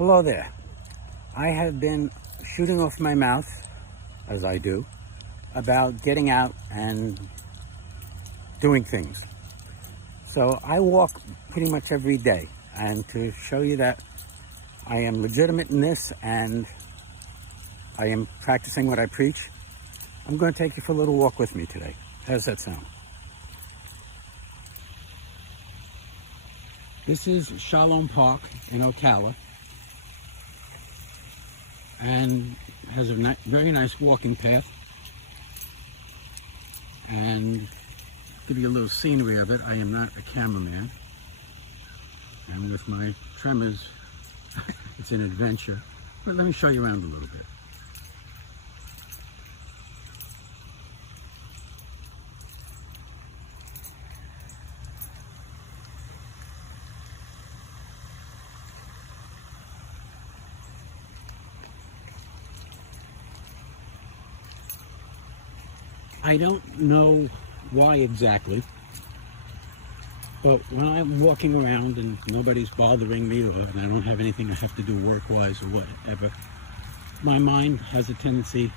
Hello there. I have been shooting off my mouth, as I do, about getting out and doing things. So I walk pretty much every day, and to show you that I am legitimate in this and I am practicing what I preach, I'm going to take you for a little walk with me today. How does that sound? This is Shalom Park in Ocala, and has a very nice walking path, and give you a little scenery of it. I am not a cameraman, and with my tremors it's an adventure, but let me show you around a little bit. I don't know why exactly, but when I'm walking around and nobody's bothering me, and I don't have anything I have to do work-wise or whatever, my mind has a tendency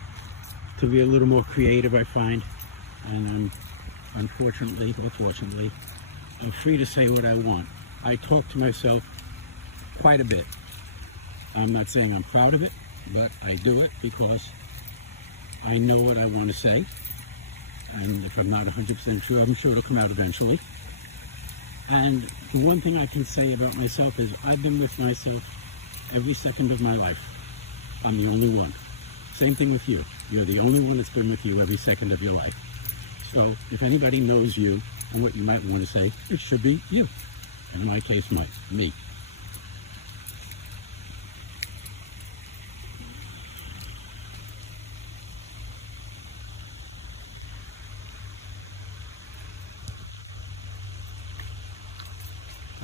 to be a little more creative, I find, and unfortunately or fortunately, I'm free to say what I want. I talk to myself quite a bit. I'm not saying I'm proud of it, but I do it because I know what I want to say. And if I'm not 100% sure, I'm sure it'll come out eventually. And the one thing I can say about myself is I've been with myself every second of my life. I'm the only one. Same thing with you. You're the only one that's been with you every second of your life. So if anybody knows you and what you might want to say, it should be you. In my case, me.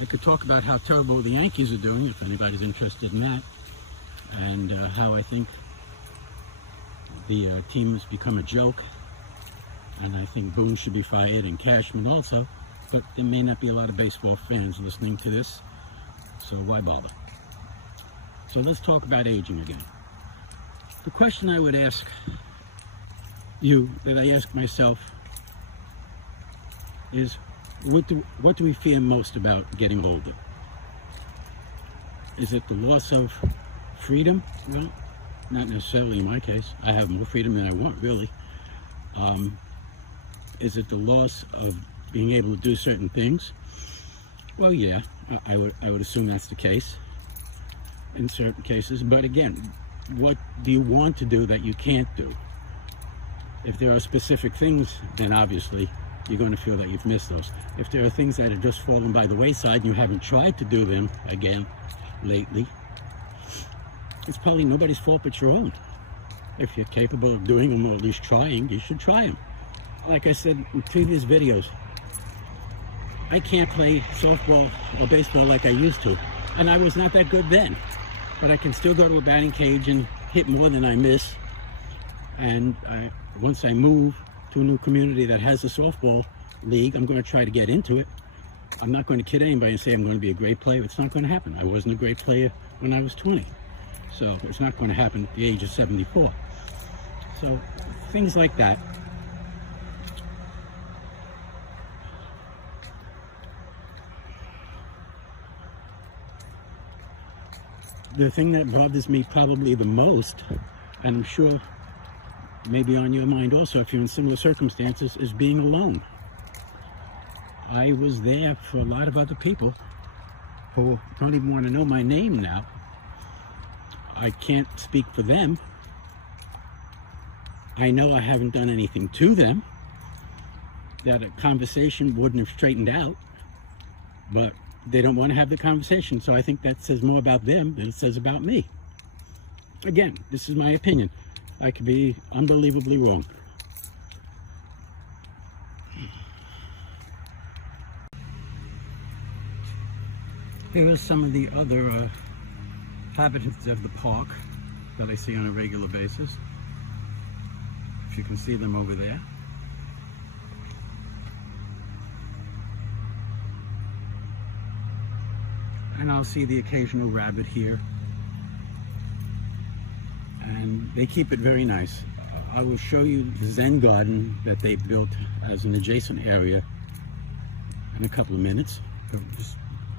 I could talk about how terrible the Yankees are doing, if anybody's interested in that, and how I think the team has become a joke, and I think Boone should be fired and Cashman also, but there may not be a lot of baseball fans listening to this, so why bother? So let's talk about aging again. The question I would ask you, that I ask myself, is what do we fear most about getting older? Is it the loss of freedom? Well, not necessarily in my case. I have more freedom than I want, really. Is it the loss of being able to do certain things? Well, yeah, I would assume that's the case in certain cases. But again, what do you want to do that you can't do? If there are specific things, then obviously you're going to feel that you've missed those. If there are things that have just fallen by the wayside and you haven't tried to do them again lately, it's probably nobody's fault but your own. If you're capable of doing them, or at least trying, you should try them. Like I said in previous videos, I can't play softball or baseball like I used to, and I was not that good then, but I can still go to a batting cage and hit more than I miss. And once I move to a new community that has a softball league, I'm going to try to get into it. I'm not going to kid anybody and say I'm going to be a great player. It's not going to happen. I wasn't a great player when I was 20. So it's not going to happen at the age of 74. So things like that. The thing that bothers me probably the most, and I'm sure maybe on your mind also if you're in similar circumstances, is being alone. I was there for a lot of other people who don't even want to know my name now. I can't speak for them. I know I haven't done anything to them that a conversation wouldn't have straightened out, but they don't want to have the conversation, so I think that says more about them than it says about me. Again, this is my opinion. I could be unbelievably wrong. Here are some of the other inhabitants of the park that I see on a regular basis. If you can see them over there. And I'll see the occasional rabbit here and they keep it very nice. I will show you the Zen garden that they built as an adjacent area in a couple of minutes. Just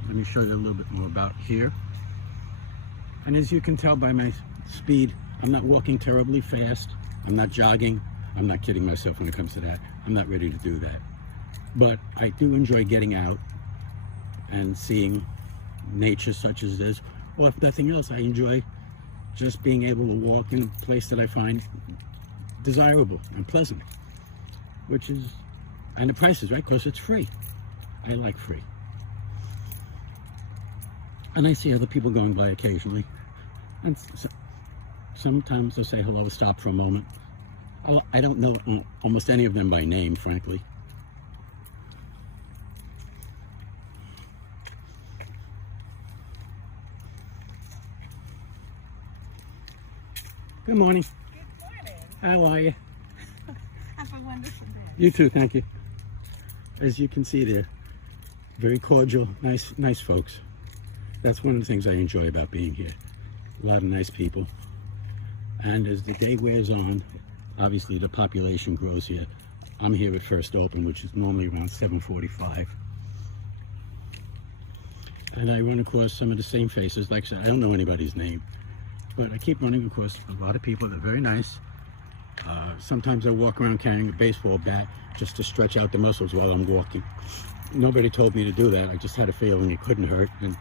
let me show you a little bit more about here. And as you can tell by my speed, I'm not walking terribly fast. I'm not jogging. I'm not kidding myself when it comes to that. I'm not ready to do that. But I do enjoy getting out and seeing nature such as this. Or if nothing else, I enjoy just being able to walk in a place that I find desirable and pleasant, which is, and the price is right because it's free. I like free. And I see other people going by occasionally, and sometimes they'll say hello, stop for a moment. I don't know almost any of them by name, frankly. Good morning. Good morning. How are you? Have a wonderful day. You too, thank you. As you can see, they're very cordial, nice folks. That's one of the things I enjoy about being here. A lot of nice people. And as the day wears on, obviously the population grows here. I'm here at first open, which is normally around 7:45. And I run across some of the same faces. Like I said, I don't know anybody's name, but I keep running across a lot of people that are very nice. Sometimes I walk around carrying a baseball bat just to stretch out the muscles while I'm walking. Nobody told me to do that. I just had a feeling it couldn't hurt. And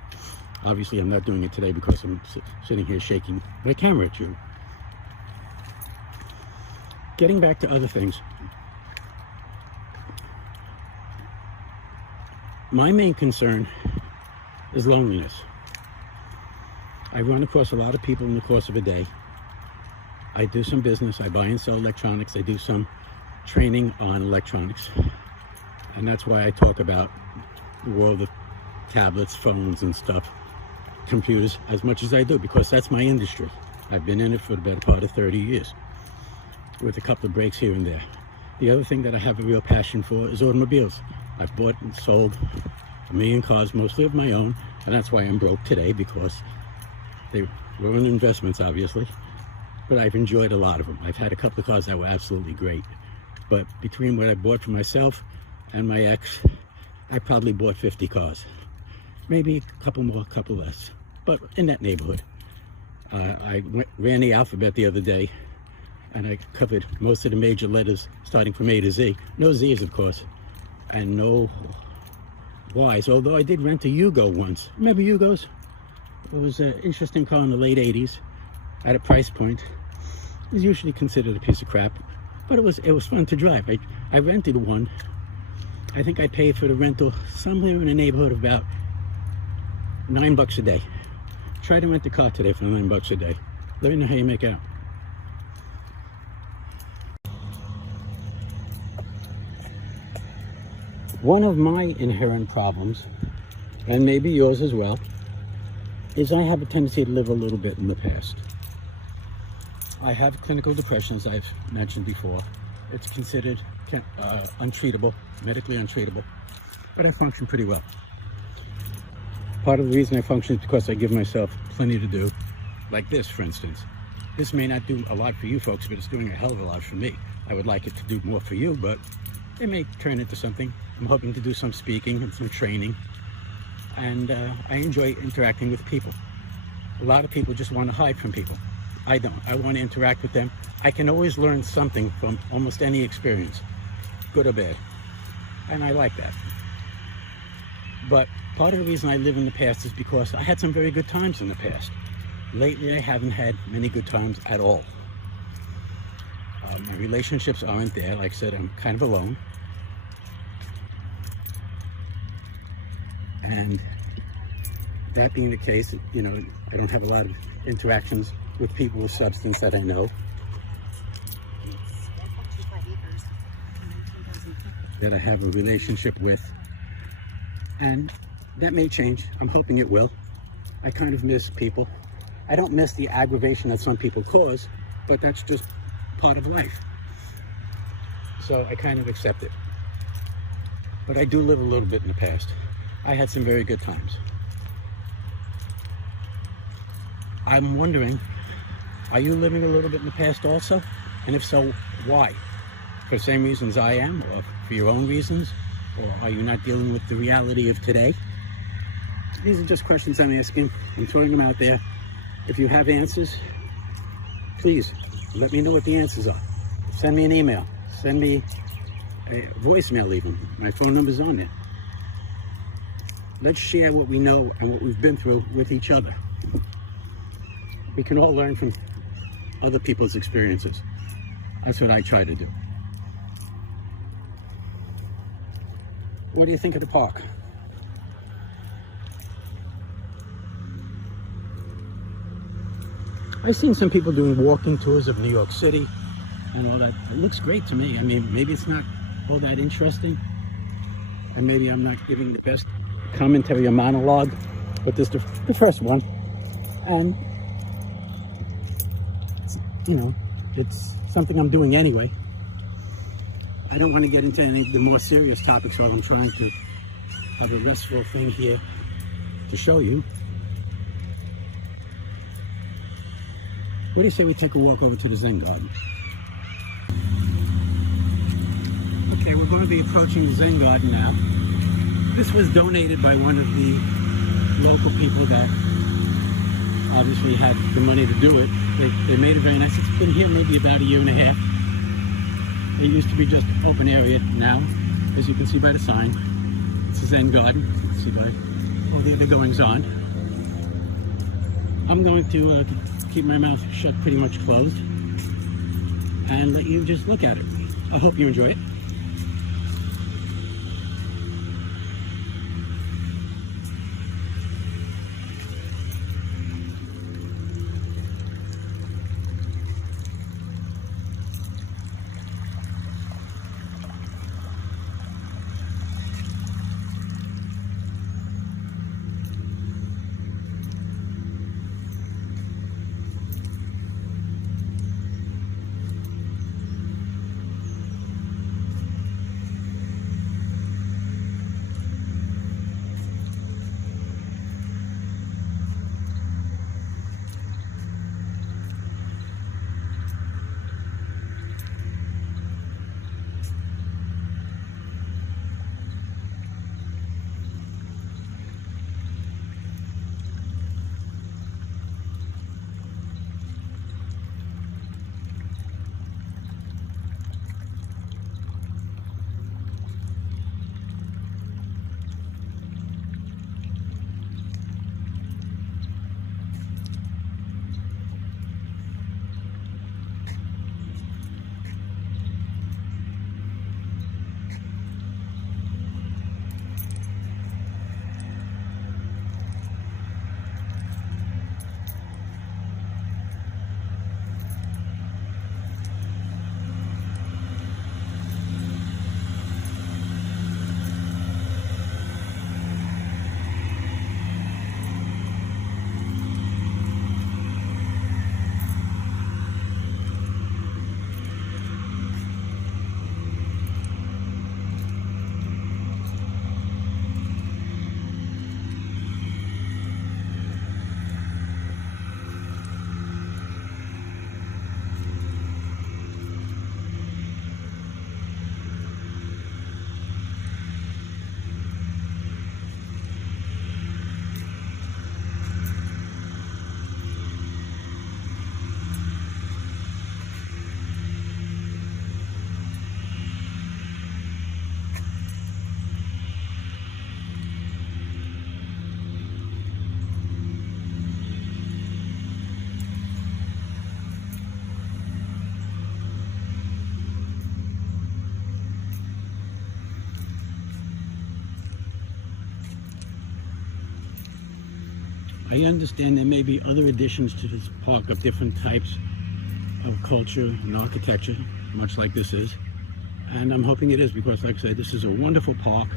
obviously I'm not doing it today because I'm sitting here shaking the camera at you. Getting back to other things. My main concern is loneliness. I run across a lot of people in the course of a day. I do some business, I buy and sell electronics, I do some training on electronics. And that's why I talk about the world of tablets, phones and stuff, computers, as much as I do, because that's my industry. I've been in it for the better part of 30 years, with a couple of breaks here and there. The other thing that I have a real passion for is automobiles. I've bought and sold 1 million cars, mostly of my own, and that's why I'm broke today, because they were in investments, obviously. But I've enjoyed a lot of them. I've had a couple of cars that were absolutely great. But between what I bought for myself and my ex, I probably bought 50 cars. Maybe a couple more, a couple less, but in that neighborhood. I ran the alphabet the other day, and I covered most of the major letters starting from A to Z. No Z's, of course, and no Y's, although I did rent a Yugo once. Remember Yugos? It was an interesting car in the late 80s at a price point. It was usually considered a piece of crap, but it was fun to drive. I rented one. I think I paid for the rental somewhere in the neighborhood of about $9 a day. Try to rent a car today for $9 a day. Let me know how you make out. One of my inherent problems, and maybe yours as well, is I have a tendency to live a little bit in the past. I have clinical depression, as I've mentioned before. It's considered untreatable, medically untreatable, but I function pretty well. Part of the reason I function is because I give myself plenty to do, like this, for instance. This may not do a lot for you folks, but it's doing a hell of a lot for me. I would like it to do more for you, but it may turn into something. I'm hoping to do some speaking and some training, and I enjoy interacting with people. A lot of people just want to hide from people. I don't. I want to interact with them. I can always learn something from almost any experience, good or bad, and I like that. But part of the reason I live in the past is because I had some very good times in the past. Lately, I haven't had many good times at all. My relationships aren't there. Like I said, I'm kind of alone. And that being the case, you know, I don't have a lot of interactions with people with substance that I know, that I have a relationship with. And that may change. I'm hoping it will. I kind of miss people. I don't miss the aggravation that some people cause, but that's just part of life. So I kind of accept it. But I do live a little bit in the past. I had some very good times. I'm wondering Are you living a little bit in the past also? And if so, why? For the same reasons I am, or for your own reasons? Or are you not dealing with the reality of today? These are just questions I'm asking. I'm throwing them out there. If you have answers, please let me know what the answers are. Send me an email. Send me a voicemail even. My phone number's on there. Let's share what we know and what we've been through with each other. We can all learn from other people's experiences. That's what I try to do. What do you think of the park? I've seen some people doing walking tours of New York City and all that. It looks great to me. I mean, maybe it's not all that interesting, and maybe I'm not giving the best commentary or monologue, but this is the first one, and you know, it's something I'm doing anyway. I don't want to get into any of the more serious topics, so I'm trying to have a restful thing here to show you. What do you say we take a walk over to the Zen Garden? Okay, we're going to be approaching the Zen Garden now. This was donated by one of the local people that obviously had the money to do it. They made it very nice. It's been here maybe about a year and a half. It used to be just open area. Now, as you can see by the sign, it's a Zen Garden. You can see by all the other goings on. I'm going to keep my mouth shut, pretty much closed, and let you just look at it. I hope you enjoy it. I understand there may be other additions to this park of different types of culture and architecture, much like this is. And I'm hoping it is, because like I said, this is a wonderful park.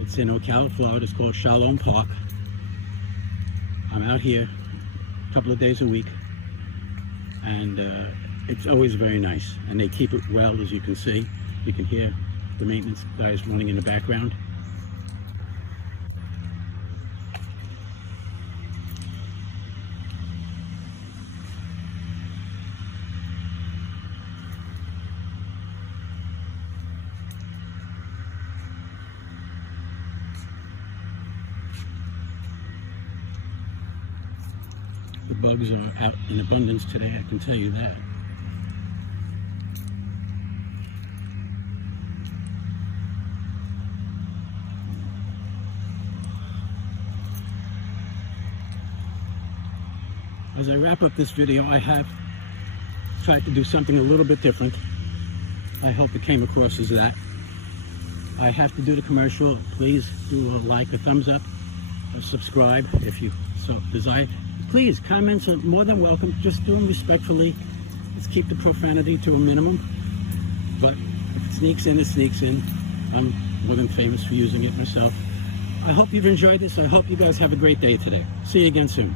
It's in Ocala, Florida. It's called Shalom Park. I'm out here a couple of days a week, and it's always very nice. And they keep it well, as you can see. You can hear the maintenance guys running in the background. bugs are out in abundance today, I can tell you that. As I wrap up this video, I have tried to do something a little bit different. I hope it came across as that. I have to do the commercial. Please do a like, a thumbs up, a subscribe if you so desire. Please, comments are more than welcome. Just do them respectfully. Let's keep the profanity to a minimum. But if it sneaks in, it sneaks in. I'm more than famous for using it myself. I hope you've enjoyed this. I hope you guys have a great day today. See you again soon.